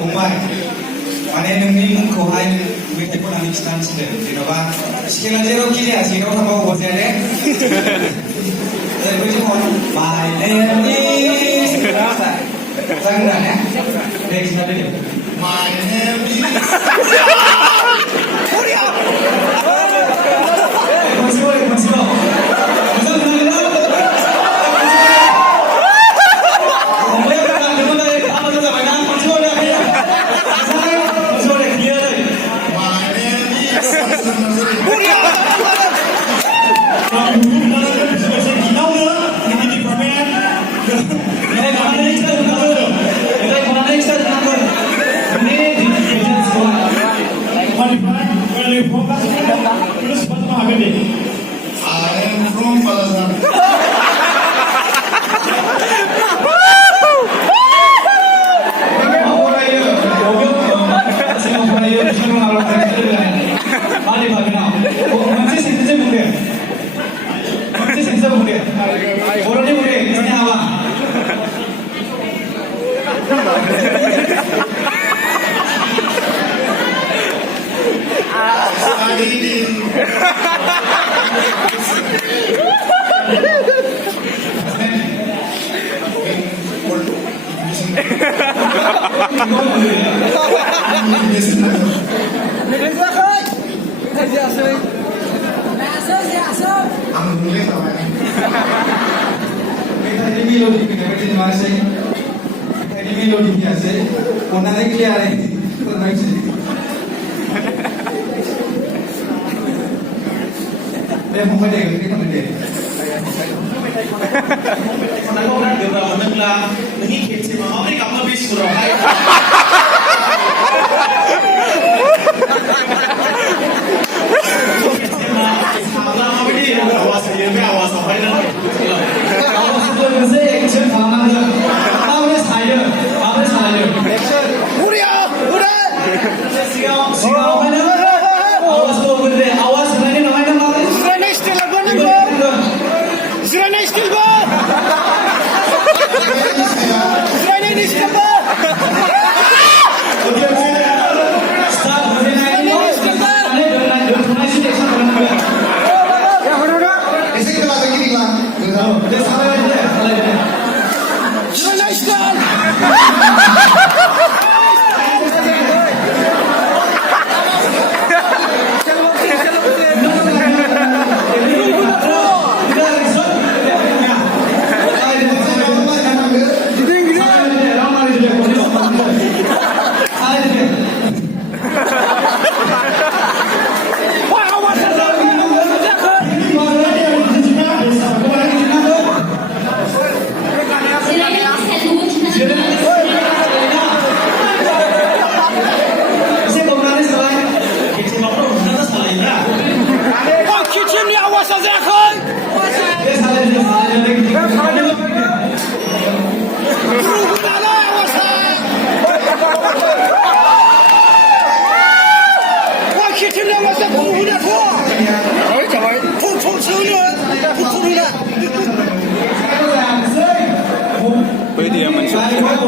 फंबाय माने नोंनि मुंखौहाय मेथाइ खननानै खिथानो थिनदों जेन'बा सिकेला जेरावखि जाया जेराव थांबाबो अरजाया दे जाहैबाय जोंहा माय नेम इज जागोन दा ने दे खिथादो दे my name is Saan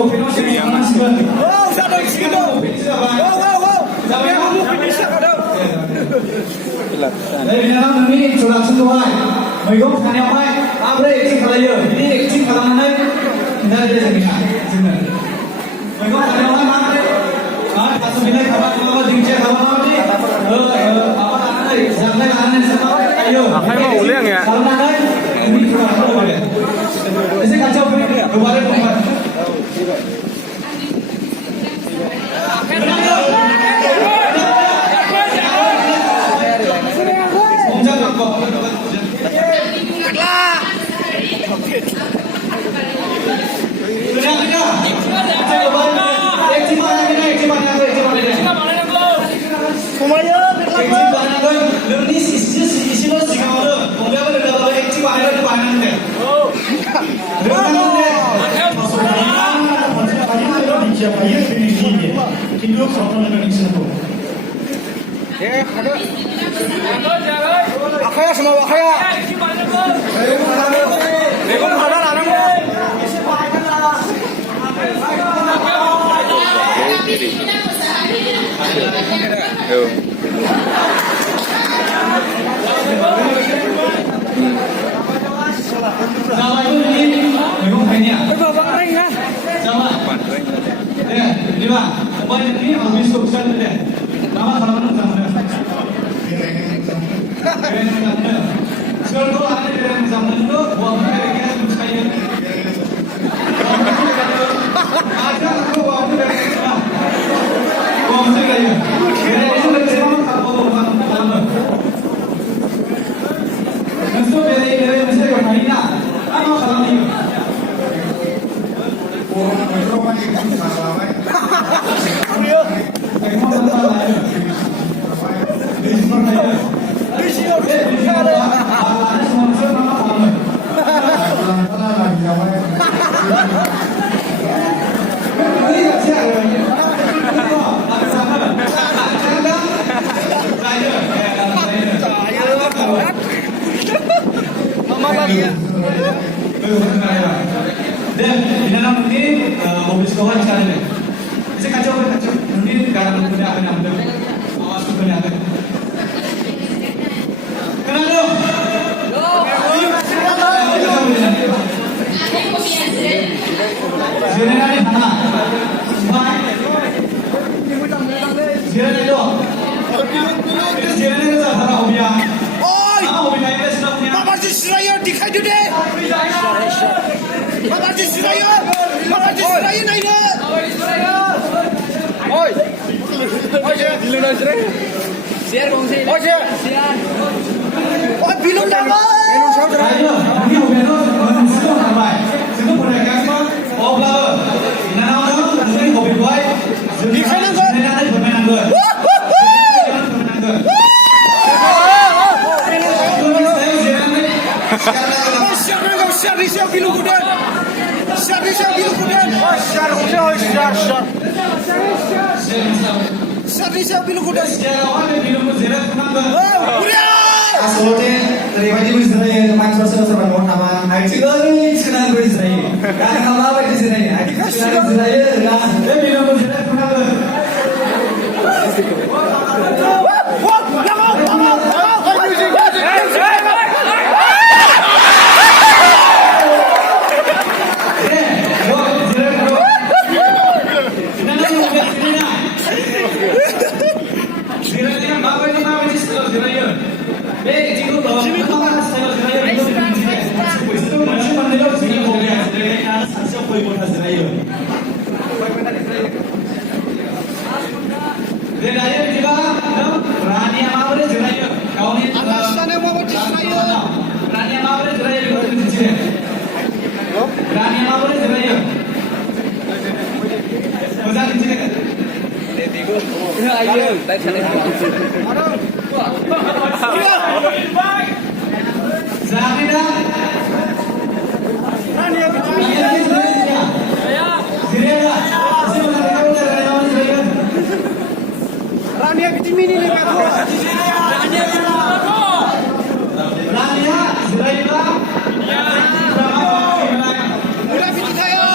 open sih mana sih? Wow, satu sini. Wow. Tapi kamu bisa kada? Dari dalam ini sudah sesuai. Mereka tanya apa? Apa eksim kalaya? Ini eksim kalangan ini dari sini. Mereka tanya apa? Kasus ini apa dingce apa ni? Apa nanti? Sampai nanti semua ayo. Apa yang mau ulang ya? Kalau nanti ini cuma apa boleh? Ini kacau ini. Kemarin. Akaya semua akaya. Dekon ada larang mo. Nama itu ini memang banyak. Bang ring ha. Sama. Ya, lima. Banyak ini habis susah deh. Nama kalau sama. Sekarang kalau ada yang zaman itu, buat mereka yang sekali. Ada aku buat mereka. Buat mereka ya. Itu memang kalau bukan. Nanti dari mesti bermainnya. Apa kalau ni? Oh, itu apa ni? Dia. Memang salah ya. Dan di dalam ini mobil sekolah sekali ni. Bisa kacau. Mungkin karena punya akan ambil. Awas punya akan. Kenapa? Zirena ni mana? Zirena itu. Zirena itu apa hobinya? Oi! Apa hobinya itu sebabnya? Bapak di Suraya dikai tu deh. Bapak di Suraya naik deh. Oi! Oi, bilang dah Suraya. Share kongsi. Oi, share. Oh, bilang dah. Bilang saudara. Ayo, ini hobinya itu semua terbaik. Semua punya kasih. Oh, flower. Ina nama tu, mungkin hobi boy. Di sana kan? Zirena ni bermain anggur. Siapa bilang kuda? Asalnya terima kasih Israel, teman sosial serba nama. Actually, senang Israel. Karena apa Israel? Senang Israel. Dia bilang Israel kenapa? Rania kecil mini ni kat tu. Rania Zuraida. Udah bikin saya.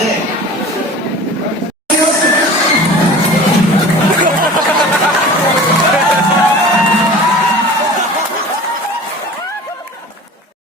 deh.